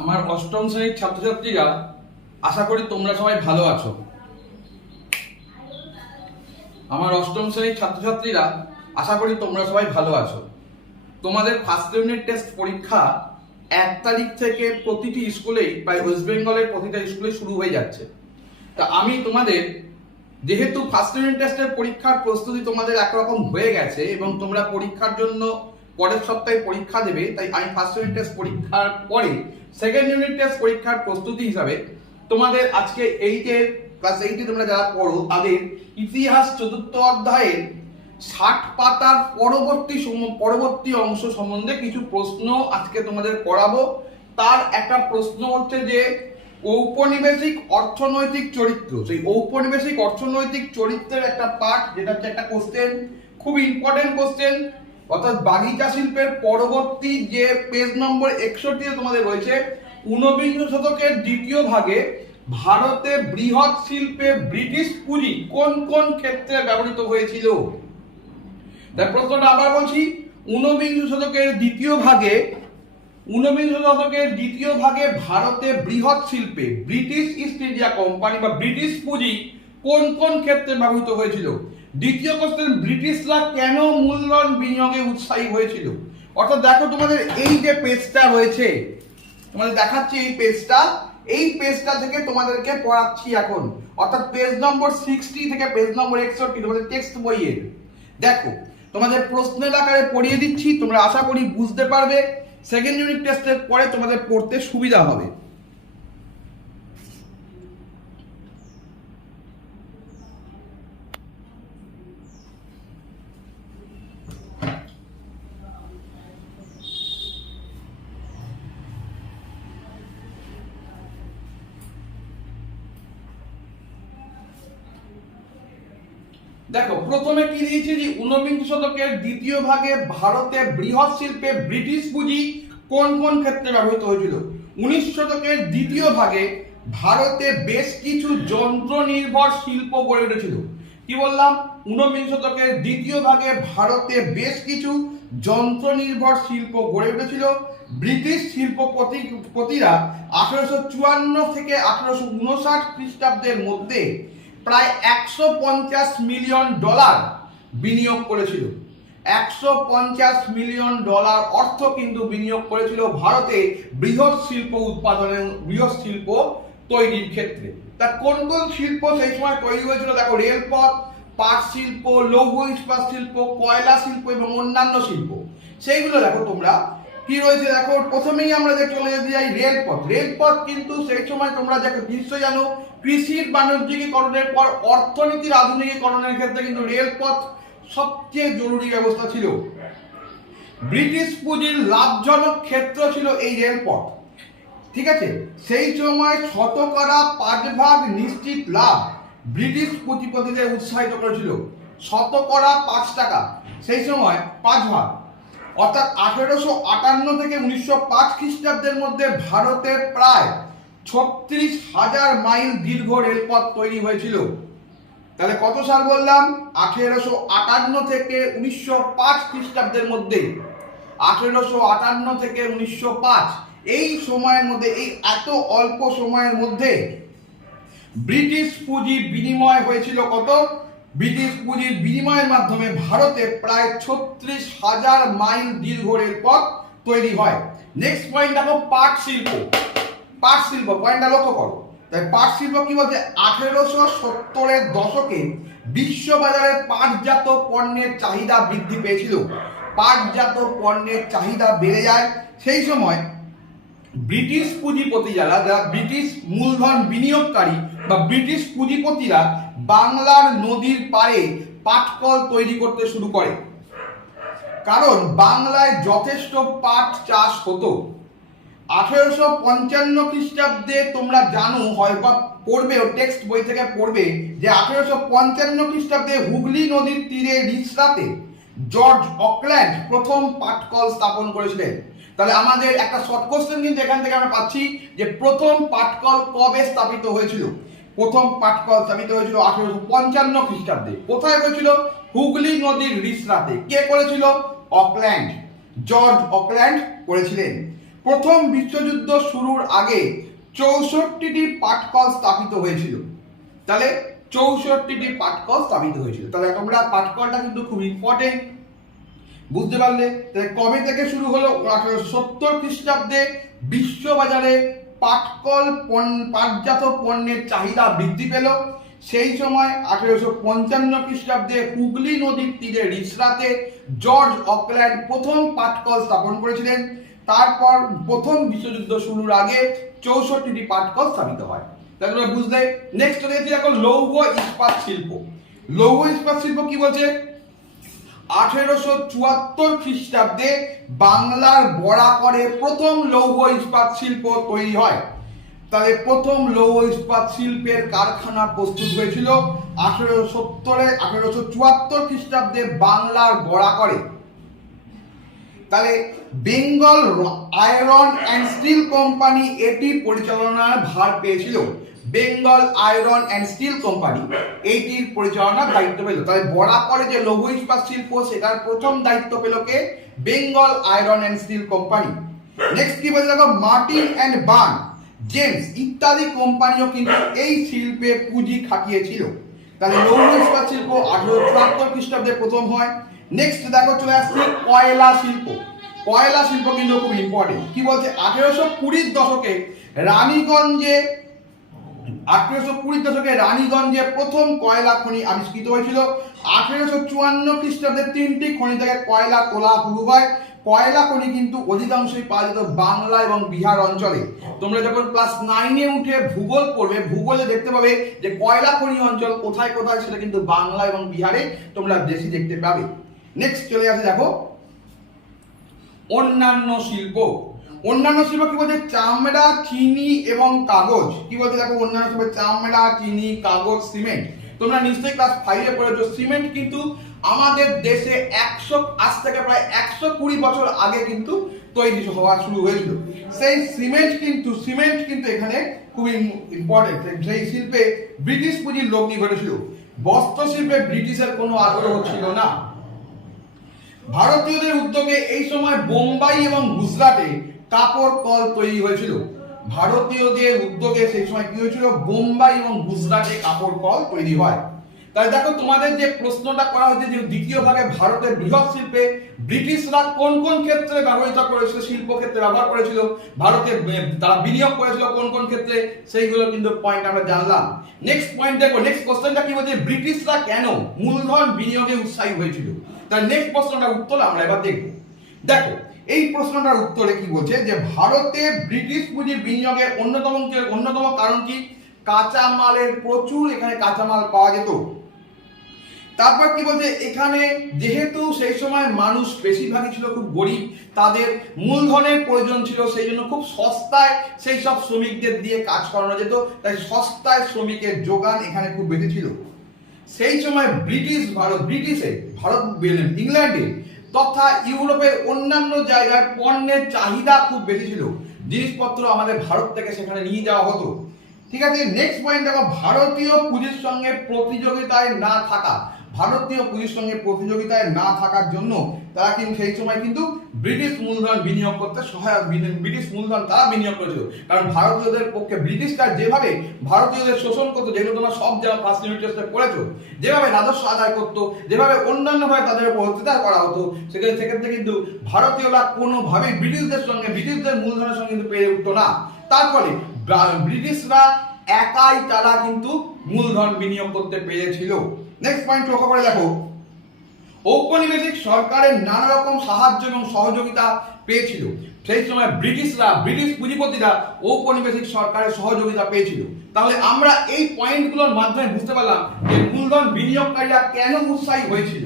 আমার অষ্টম শ্রেণীর ছাত্রছাত্রীরা, আশা করি তোমরা সবাই ভালো আছো। আমার অষ্টম শ্রেণীর ছাত্রছাত্রীরা, আশা করি তোমরা সবাই ভালো আছো। তোমাদের ফার্স্ট ইউনিট টেস্ট পরীক্ষা 1 তারিখ থেকে প্রতিটি স্কুলেই, প্রায় ওয়েস্ট বেঙ্গলের প্রতিটা স্কুলে শুরু হয়ে যাচ্ছে। তা আমি তোমাদের, যেহেতু ফার্স্ট ইউনিট টেস্টের পরীক্ষার প্রস্তুতি তোমাদের একরকম হয়ে গেছে এবং তোমরা পরীক্ষার জন্য পরের সপ্তাহে পরীক্ষা দেবে, তাই আমি ফার্স্ট ইউনিট টেস্ট পরীক্ষার পরে সেকেন্ড ইউনিট টেস্ট পরীক্ষার প্রস্তুতি হিসাবে তোমাদের আজকে ক্লাস 8 তোমরা যারা পড়ো তাদের ইতিহাস 4th অধ্যায়ের 60 পাতার পরবর্তী অংশ সম্বন্ধে কিছু প্রশ্ন আজকে তোমাদের করাবো। তার একটা প্রশ্ন হচ্ছে যে ঔপনিবেশিক অর্থনৈতিক চরিত্র, সেই ঔপনিবেশিক অর্থনৈতিক চরিত্রের একটা পার্ট, যেটা হচ্ছে একটা কোশ্চেন, খুব ইম্পর্টেন্ট কোশ্চেন। অর্থাৎ বাগিচা শিল্পের পরবর্তী যে পেজ নম্বর 61 তোমাদের রয়েছে, ঊনবিংশ শতকের দ্বিতীয় ভাগে ভারতে বৃহৎ শিল্পে ব্রিটিশ পুঁজি কোন কোন ক্ষেত্রে ব্যবহৃত হয়েছিল। তাই প্রশ্নটা আবার বলছি, ঊনবিংশ শতকের দ্বিতীয় ভাগে ভারতে বৃহৎ শিল্পে ব্রিটিশ ইস্ট ইন্ডিয়া কোম্পানি বা ব্রিটিশ পুঁজি কোন কোন ক্ষেত্রে ব্যবহৃত হয়েছিল। দ্বিতীয় কোশ্চেন, ব্রিটিশরা কেন মূলধন বিনিয়োগে উৎসাহী হয়েছিল। অর্থাৎ দেখো, তোমাদের এই যে পেজটা রয়েছে, তোমাদের দেখাচ্ছি এই পেজটা থেকে তোমাদেরকে পড়াচ্ছি এখন। অর্থাৎ পেজ নম্বর 60 থেকে পেজ নম্বর 61 তোমাদের টেক্সট বইয়ের। দেখো, তোমাদের প্রশ্নের আকারে পড়িয়ে দিচ্ছি, তোমরা আশা করি বুঝতে পারবে। সেকেন্ড ইউনিট টেস্টের পরে তোমাদের পড়তে সুবিধা হবে। দেখো, প্রথমে কি দিয়েছে যে ঊনবিংশ শতকের দ্বিতীয় ভাগে ভারতে বৃহৎ শিল্পে ব্রিটিশ পুঁজি কোন কোন ক্ষেত্রে ব্যবহৃত হয়েছিল। 19 শতকের দ্বিতীয় ভাগে ভারতে বেশ কিছু যন্ত্র নির্ভর শিল্প গড়ে উঠেছিল। কি বললাম? ঊনবিংশ শতকের দ্বিতীয় ভাগে ভারতে বেশ কিছু যন্ত্র নির্ভর শিল্প গড়ে উঠেছিল। ব্রিটিশ শিল্পপতিরা 1854 থেকে 1859 খ্রিস্টাব্দের মধ্যে প্রায় $150 মিলিয়ন বিনিয়োগ করেছিল। $150 মিলিয়ন অর্থ কিন্তু বিনিয়োগ করেছিল ভারতে বৃহৎ শিল্প তৈরির ক্ষেত্রে। তা কোন কোন শিল্প সেই সময় তৈরি হয়েছিল? দেখো, রেলপথ, পাট শিল্প, লৌহ ইস্পাত শিল্প, কয়লা শিল্প এবং অন্যান্য শিল্প। সেইগুলো দেখো তোমরা কি রয়েছে। দেখো, প্রথমেই আমরা যে চলে যেতে যাই রেলপথ কিন্তু সেই সময় তোমরা নিশ্চয়ই জানো, কৃষির বাণিজ্যিকীকরণের পর অর্থনীতির আধুনিকীকরণের ক্ষেত্রে কিন্তু রেলপথ সবচেয়ে জরুরি ব্যবস্থা ছিল। ব্রিটিশ পুঁজির লাভজনক ক্ষেত্র ছিল এই রেলপথ। ঠিক আছে, সেই সময় 5% নিশ্চিত লাভ ব্রিটিশ পুঁজিপতিদের উৎসাহিত করেছিল। 5 টাকা, সেই সময় 5 ভাগ। অর্থাৎ 1858 থেকে 1905 খ্রিস্টাব্দের মধ্যে ভারতে প্রায় 36,000 মাইল দীর্ঘ রেলপথ তৈরি হয়েছিল। তাহলে কত সাল বললাম? 1858 থেকে 1905 খ্রিস্টাব্দের মধ্যে। 1858 থেকে 1905 এই সময়ের মধ্যে, এই এত অল্প সময়ের মধ্যে ব্রিটিশ পুঁজি বিনিময় হয়েছিল কত? ব্রিটিশ পুঁজির বিনিময়ের মাধ্যমে ভারতে প্রায় 36,000 মাইল দীর্ঘ রেলপথ তৈরি হয়। নেক্সট পয়েন্ট দেখো, পাট শিল্প পয়েন্টটা লক্ষ্য করো। তাই পাট শিল্প কি বলছে? 1870-এর দশকে বিশ্ববাজারে পাটজাত পণ্যের চাহিদা বৃদ্ধি পেয়েছিল। পাটজাত পণ্যের চাহিদা বেড়ে যায়। সেই সময় ব্রিটিশ পুঁজিপতি যারা ব্রিটিশ মূলধন বিনিয়োগকারী বা ব্রিটিশ পুঁজিপতিরা বাংলার নদীর পাড়ে পাটকল তৈরি করতে শুরু করে, কারণ বাংলায় যথেষ্ট পাট চাষ হতো। 1855 খ্রিস্টাব্দে তোমরা জানো, হয় বা পড়বে, টেক্সট বই থেকে পড়বে, যে 1855 খ্রিস্টাব্দে হুগলি নদীর তীরে রিসরাতে জর্জ অকল্যান্ড প্রথম পাটকল স্থাপন করেছিলেন। তাহলে আমাদের একটা শর্ট কোশ্চেন কিন্তু এখান থেকে আমরা পাচ্ছি যে প্রথম পাটকল কবে স্থাপিত হয়েছিল। প্রথম পাটকল স্থাপিত হয়েছিল 1855 খ্রিস্টাব্দে। কোথায় হয়েছিল? হুগলি নদীর রিসরাতে। কে করেছিল? অকল্যান্ড, জর্জ অকল্যান্ড করেছিলেন। প্রথম বিশ্বযুদ্ধ শুরুর আগে 64টি পাটকল স্থাপিত হয়েছিল। তাহলে 64টি পাটকল স্থাপিত হয়েছিল। তাহলে তোমরা পাটকলটা কিন্তু খুব ইম্পর্টেন্ট, বুঝতে পারলে? তাহলে কবে থেকে শুরু হলো? 1870 খ্রিস্টাব্দে বিশ্ববাজারে পাটকল পাটজাত পণ্যের চাহিদা বৃদ্ধি পেল। সেই সময় 1855 খ্রিস্টাব্দে হুগলি নদীর তীরে রিসরাতে জর্জ অকল্যান্ড প্রথম পাটকল স্থাপন করেছিলেন। তারপর প্রথম বিশ্বযুদ্ধ শুরুর আগে 64টি পাটকল স্থাপিত হয়। তাহলে তোমরা বুঝলে। নেক্সট চলে যাচ্ছি এখন লৌহ ইস্পাত শিল্প। লৌহ ইস্পাত শিল্প কি বলছে? 1874 খ্রিস্টাব্দে বাংলার বরাকরে প্রথম লৌহ ইস্পাত শিল্প তৈরি হয়। তাহলে প্রথম লৌহ ইস্পাত শিল্পের কারখানা প্রস্তুত হয়েছিল 1874 খ্রিস্টাব্দে বাংলার বরাকরে। তাহলে Bengal iron and steel company এটি পরিচালনার ভার পেয়েছিল। Bengal iron and steel company এইটির পরিচালনার দায়িত্ব পেল। তাহলে বরাকরে যে লৌহ ইস্পাত শিল্প সেটার প্রথম দায়িত্ব পেল কে? Bengal iron and steel company. Next কি বলছে দেখো, মার্টিন অ্যান্ড বার্ন, জেমস ইত্যাদি কোম্পানিও কিন্তু এই শিল্পে পুঁজি খাটিয়েছিল। তাহলে লৌহ ইস্পাত শিল্প 1874 খ্রিস্টাব্দে প্রথম হয়। নেক্সট দেখো চলে আসছে কয়লা শিল্প। কয়লা শিল্প কিন্তু খুব ইম্পর্টেন্ট। কি বলছে? 1820 দশকে রানীগঞ্জে 1820 দশকে রানীগঞ্জে প্রথম কয়লা খনি আবিষ্কৃত হয়েছিল। 1854 খ্রিস্টাব্দে 3টি খনি থেকে কয়লা তোলা শুরু হয়। কয়লা খনি কিন্তু অধিকাংশই পাওয়া যেত বাংলা এবং বিহার অঞ্চলে। তোমরা যখন ক্লাস 9-এ উঠে ভূগোল পড়বে, ভূগোলে দেখতে পাবে যে কয়লা খনি অঞ্চল কোথায় কোথায়, সেটা কিন্তু বাংলা এবং বিহারে তোমরা বেশি দেখতে পাবে। নেক্সট চলে আসে দেখো অন্যান্য শিল্প। অন্যান্য শিল্প কি বলছে? চামড়া, চিনি এবং কাগজ। কি বলছে দেখো অন্যান্য শিল্প? চামড়া, চিনি, কাগজ, সিমেন্ট। তোমরা নিশ্চয়ই ক্লাস 5-এ পড়েছো। সিমেন্ট কিন্তু আমাদের দেশে আজ থেকে প্রায় 120 বছর আগে কিন্তু তৈরি হওয়া শুরু হয়েছিল। সেই সিমেন্ট কিন্তু এখানে খুবই ইম্পর্টেন্ট। সেই শিল্পে ব্রিটিশ পুঁজির লগ্নি ঘটেছিল। বস্ত্র শিল্পে ব্রিটিশের কোনো আগ্রহ ছিল না। ভারতীয়দের উদ্যোগে এই সময় বোম্বাই এবং গুজরাটে কাপড় কল তৈরি হয়েছিল। ভারতীয়দের উদ্যোগে সেই সময় কি হয়েছিল? বোম্বাই এবং গুজরাটে কাপড় কল তৈরি হয়। তাহলে দেখো তোমাদের যে প্রশ্নটা করা হয়েছে যে দ্বিতীয় ভাগে ভারতের বৃহৎ শিল্পে ব্রিটিশরা কোন কোন ক্ষেত্রে ব্যবহৃত করেছিল, শিল্প ক্ষেত্রে ব্যবহার করেছিল, ভারতে তারা বিনিয়োগ করেছিল কোন কোন ক্ষেত্রে, সেইগুলো কিন্তু পয়েন্ট আমরা জানলাম। নেক্সট পয়েন্ট দেখো, নেক্সট কোশ্চেনটা কি বলছে? ব্রিটিশরা কেন মূলধন বিনিয়োগে উৎসাহী হয়েছিল? তাহলে নেক্সট প্রশ্নটার উত্তর আমরা এবার দেখব। দেখো এই প্রশ্নটার উত্তরে কি বলছে যে ভারতে ব্রিটিশ পুঁজি বিনিয়োগের অন্যতম কারণ কি? কাঁচামালের প্রচুর এখানে কাঁচামাল পাওয়া যেত। তারপর কি বলছে? এখানে যেহেতু সেই সময় মানুষ বেশিরভাগই ছিল খুব গরিব, তাদের মূলধনের প্রয়োজন ছিল, সেই জন্য খুব সস্তায় সেই সব শ্রমিকদের দিয়ে কাজ করানো যেত। তাই সস্তায় শ্রমিকের যোগান এখানে খুব বেশি ছিল। সেই সময় ইংল্যান্ডে তথা ইউরোপের অন্যান্য জায়গায় পণ্যের চাহিদা খুব বেশি ছিল। জিনিসপত্র আমাদের ভারত থেকে সেখানে নিয়ে যাওয়া হতো। ঠিক আছে। নেক্সট পয়েন্ট দেখো, ভারতীয় পুঁজির সঙ্গে প্রতিযোগিতায় না থাকা। ভারতীয় পুঁজির সঙ্গে প্রতিযোগিতায় না থাকার জন্য তারা কিন্তু সেই সময় কিন্তু ব্রিটিশ মূলধন বিনিয়োগ করতে ব্রিটিশ মূলধন তারা বিনিয়োগ করেছিল। কারণ ভারতীয়দের পক্ষে ব্রিটিশরা যেভাবে ভারতীয়দের শোষণ করতো, যেগুলো তোমরা সব জায়গা ফার্স্ট ইউনিট টেস্টে পড়েছো, যেভাবে রাজস্ব আদায় করতো, যেভাবে অন্যান্যভাবে তাদের উপর অত্যাচার করা হতো, সেক্ষেত্রে কিন্তু ভারতীয়রা কোনোভাবেই ব্রিটিশদের মূলধনের সঙ্গে কিন্তু পেরে উঠতো না। তারপরে ব্রিটিশরা একাই তারা কিন্তু মূলধন বিনিয়োগ করতে পেরেছিল। নেক্সট পয়েন্ট লক্ষ্য করে দেখো, ঔপনিবেশিক সরকারের নানা রকম সাহায্য এবং সহযোগিতা পেয়েছিল। সেই সময় ব্রিটিশ পুঁজিপতিরা ঔপনিবেশিক সরকারের সহযোগিতা পেয়েছিল। তাহলে আমরা এই পয়েন্টগুলোর মাধ্যমে বুঝতে পারলাম যে মূলধন বিনিয়োগকারীরা কেন উৎসাহী হয়েছিল।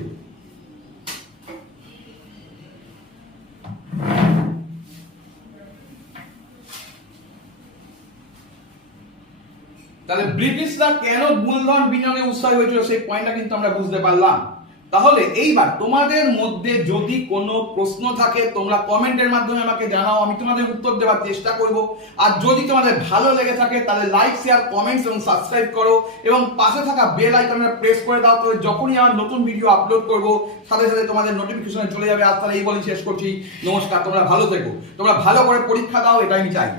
তাহলে ব্রিটিশরা কেন মূলধন বিনিয়োগে উৎসাহী হয়েছিল সেই পয়েন্টটা কিন্তু আমরা বুঝতে পারলাম। তাহলে এইবার তোমাদের মধ্যে যদি কোনো প্রশ্ন থাকে তোমরা কমেন্টের মাধ্যমে আমাকে জানাও, আমি তোমাদের উত্তর দেওয়ার চেষ্টা করব। আর যদি তোমাদের ভালো লেগে থাকে তাহলে লাইক, শেয়ার, কমেন্টস এবং সাবস্ক্রাইব করো এবং পাশে থাকা বেল আইকনটা প্রেস করে দাও, তবে যখনই আমার নতুন ভিডিও আপলোড করব সাথে সাথে তোমাদের নোটিফিকেশনে চলে যাবে। আজ তাহলে এই বলে শেষ করছি, নমস্কার, তোমরা ভালো থেকো, তোমরা ভালো করে পরীক্ষা দাও, এটাই আমি চাই।